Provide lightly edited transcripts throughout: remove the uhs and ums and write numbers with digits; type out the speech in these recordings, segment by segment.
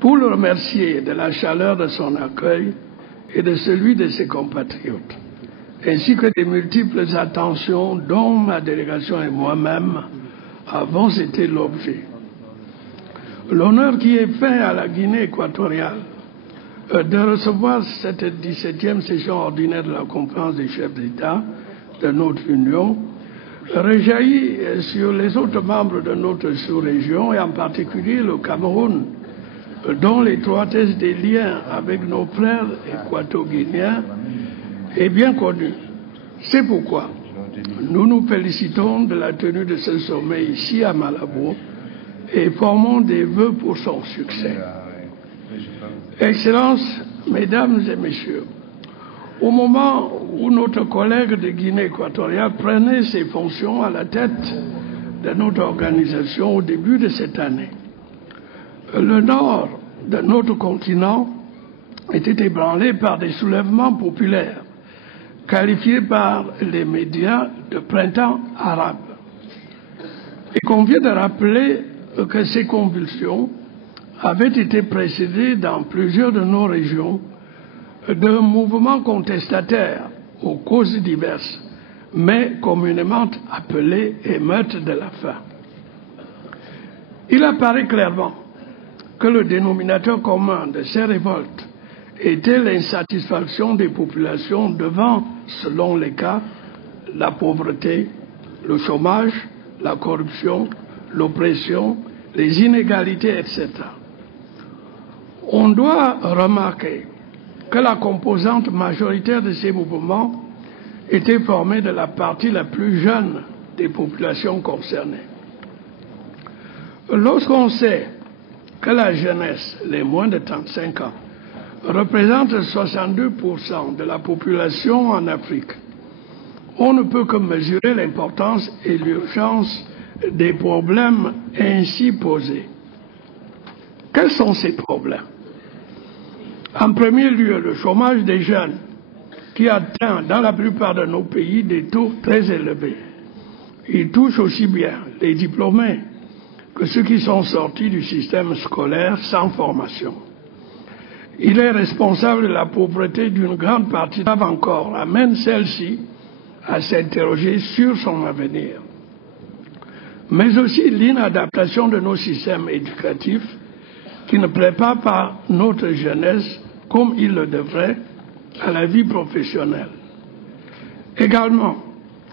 pour le remercier de la chaleur de son accueil et de celui de ses compatriotes, ainsi que des multiples attentions dont ma délégation et moi-même avons été l'objet. L'honneur qui est fait à la Guinée équatoriale de recevoir cette 17e session ordinaire de la conférence des chefs d'État de notre Union rejaillit sur les autres membres de notre sous-région et en particulier le Cameroun, dont l'étroitesse des liens avec nos frères équato-guinéens est bien connue. C'est pourquoi nous nous félicitons de la tenue de ce sommet ici à Malabo et formons des vœux pour son succès. Excellences, Mesdames et Messieurs, au moment où notre collègue de Guinée équatoriale prenait ses fonctions à la tête de notre organisation au début de cette année, le nord de notre continent était ébranlé par des soulèvements populaires qualifiés par les médias de printemps arabe. Il convient de rappeler que ces convulsions avaient été précédées dans plusieurs de nos régions de mouvements contestataires aux causes diverses, mais communément appelés émeutes de la faim. Il apparaît clairement que le dénominateur commun de ces révoltes était l'insatisfaction des populations devant, selon les cas, la pauvreté, le chômage, la corruption, l'oppression, les inégalités, etc. On doit remarquer que la composante majoritaire de ces mouvements était formée de la partie la plus jeune des populations concernées. Lorsqu'on sait que la jeunesse, les moins de 35 ans, représente 62% de la population en Afrique, on ne peut que mesurer l'importance et l'urgence des problèmes ainsi posés. Quels sont ces problèmes? En premier lieu, le chômage des jeunes, qui atteint dans la plupart de nos pays des taux très élevés. Il touche aussi bien les diplômés que ceux qui sont sortis du système scolaire sans formation. Il est responsable de la pauvreté d'une grande partie, encore amène celle-ci à s'interroger sur son avenir. Mais aussi l'inadaptation de nos systèmes éducatifs qui ne préparent pas notre jeunesse comme il le devrait à la vie professionnelle. Également,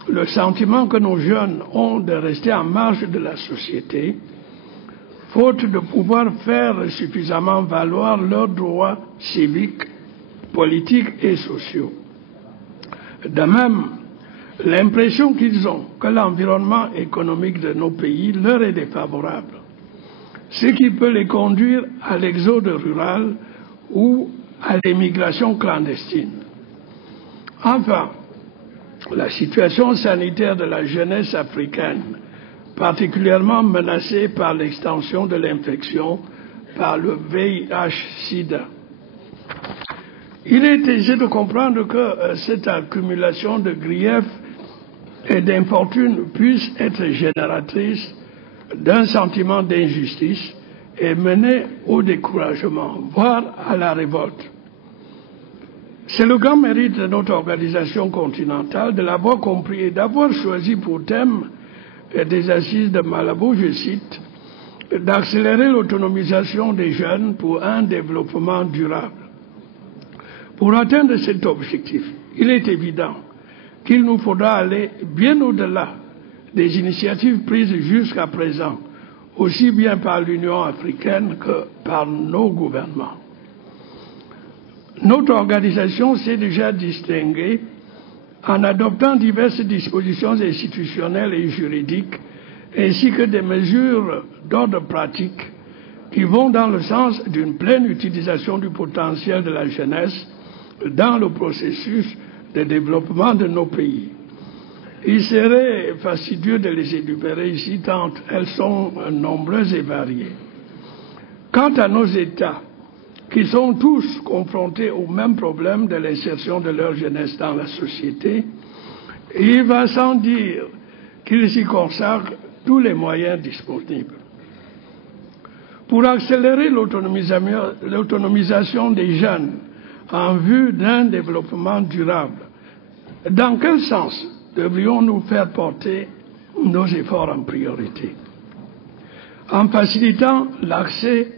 le sentiment que nos jeunes ont de rester en marge de la société, faute de pouvoir faire suffisamment valoir leurs droits civiques, politiques et sociaux. De même, l'impression qu'ils ont que l'environnement économique de nos pays leur est défavorable, ce qui peut les conduire à l'exode rural ou à l'émigration clandestine. Enfin, la situation sanitaire de la jeunesse africaine, particulièrement menacée par l'extension de l'infection par le VIH-Sida. Il est aisé de comprendre que cette accumulation de griefs et d'infortunes puisse être génératrice d'un sentiment d'injustice et mener au découragement, voire à la révolte. C'est le grand mérite de notre organisation continentale de l'avoir compris et d'avoir choisi pour thème des assises de Malabo, je cite, d'accélérer l'autonomisation des jeunes pour un développement durable. Pour atteindre cet objectif, il est évident qu'il nous faudra aller bien au-delà des initiatives prises jusqu'à présent, aussi bien par l'Union africaine que par nos gouvernements. Notre organisation s'est déjà distinguée en adoptant diverses dispositions institutionnelles et juridiques, ainsi que des mesures d'ordre pratique qui vont dans le sens d'une pleine utilisation du potentiel de la jeunesse dans le processus de développement de nos pays. Il serait fastidieux de les énumérer ici tant elles sont nombreuses et variées. Quant à nos États, qui sont tous confrontés au même problème de l'insertion de leur jeunesse dans la société, il va sans dire qu'ils y consacrent tous les moyens disponibles. pour accélérer l'autonomisation des jeunes en vue d'un développement durable. Dans quel sens devrions-nous faire porter nos efforts en priorité? En facilitant l'accès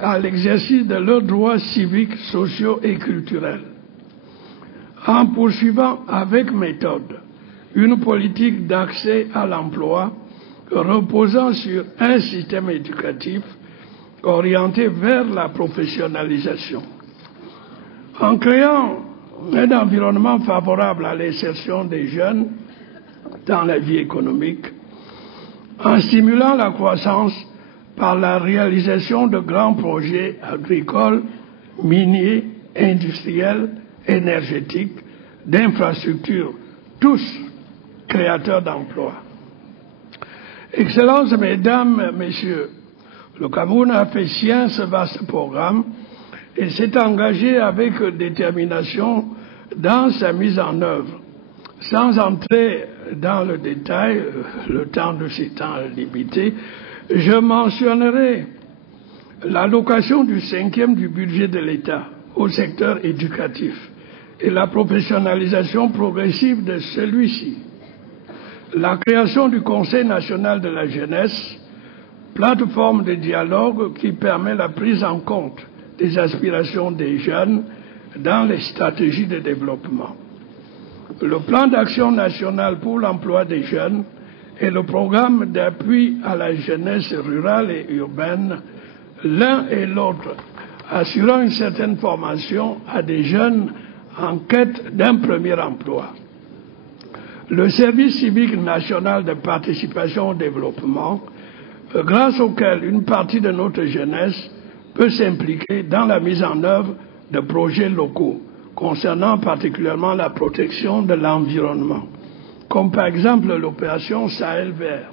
à l'exercice de leurs droits civiques, sociaux et culturels, en poursuivant avec méthode une politique d'accès à l'emploi reposant sur un système éducatif orienté vers la professionnalisation, en créant un environnement favorable à l'insertion des jeunes dans la vie économique, en stimulant la croissance par la réalisation de grands projets agricoles, miniers, industriels, énergétiques, d'infrastructures, tous créateurs d'emplois. Excellences, Mesdames, Messieurs, le Cameroun a fait sien ce vaste programme et s'est engagé avec détermination dans sa mise en œuvre. Sans entrer dans le détail, le temps de ces temps limité, je mentionnerai l'allocation du 5e du budget de l'État au secteur éducatif et la professionnalisation progressive de celui-ci, la création du Conseil national de la jeunesse, plateforme de dialogue qui permet la prise en compte des aspirations des jeunes dans les stratégies de développement, le plan d'action national pour l'emploi des jeunes et le programme d'appui à la jeunesse rurale et urbaine, l'un et l'autre assurant une certaine formation à des jeunes en quête d'un premier emploi. Le service civique national de participation au développement, grâce auquel une partie de notre jeunesse peut s'impliquer dans la mise en œuvre de projets locaux concernant particulièrement la protection de l'environnement, comme par exemple l'opération Sahel Vert.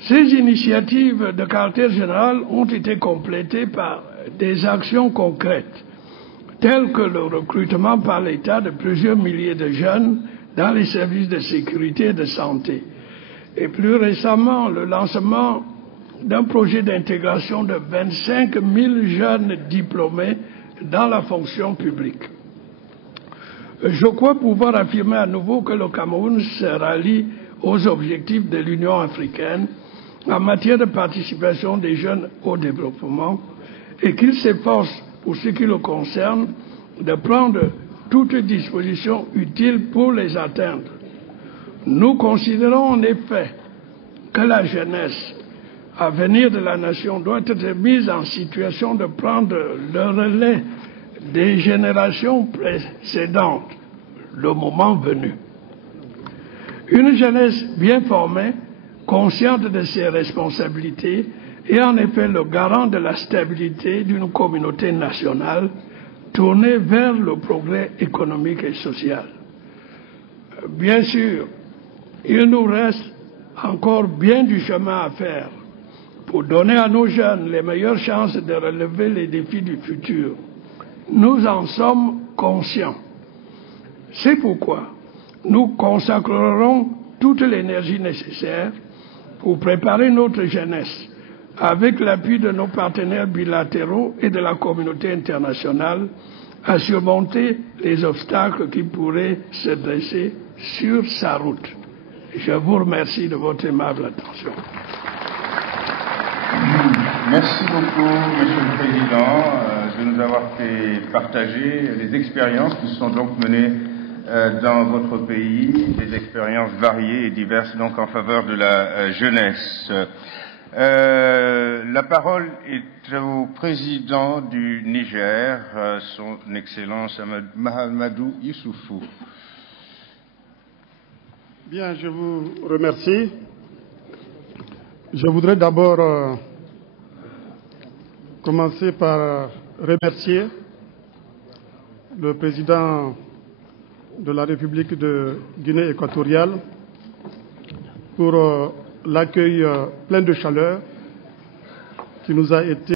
Ces initiatives de caractère général ont été complétées par des actions concrètes, telles que le recrutement par l'État de plusieurs milliers de jeunes dans les services de sécurité et de santé, et plus récemment le lancement d'un projet d'intégration de 25 000 jeunes diplômés dans la fonction publique. Je crois pouvoir affirmer à nouveau que le Cameroun se rallie aux objectifs de l'Union africaine en matière de participation des jeunes au développement et qu'il s'efforce, pour ce qui le concerne, de prendre toutes dispositions utiles pour les atteindre. Nous considérons en effet que la jeunesse, avenir de la nation, doit être mise en situation de prendre le relais des générations précédentes, le moment venu. Une jeunesse bien formée, consciente de ses responsabilités, est en effet le garant de la stabilité d'une communauté nationale tournée vers le progrès économique et social. Bien sûr, il nous reste encore bien du chemin à faire pour donner à nos jeunes les meilleures chances de relever les défis du futur. Nous en sommes conscients. C'est pourquoi nous consacrerons toute l'énergie nécessaire pour préparer notre jeunesse, avec l'appui de nos partenaires bilatéraux et de la communauté internationale, à surmonter les obstacles qui pourraient se dresser sur sa route. Je vous remercie de votre aimable attention. Merci beaucoup, Monsieur le Président, de nous avoir fait partager les expériences qui sont donc menées dans votre pays, des expériences variées et diverses donc en faveur de la jeunesse. La parole est au Président du Niger, Son Excellence Mahamadou Issoufou. Bien, je vous remercie. Je voudrais d'abord commencer par remercier le président de la République de Guinée équatoriale pour l'accueil plein de chaleur qui nous a été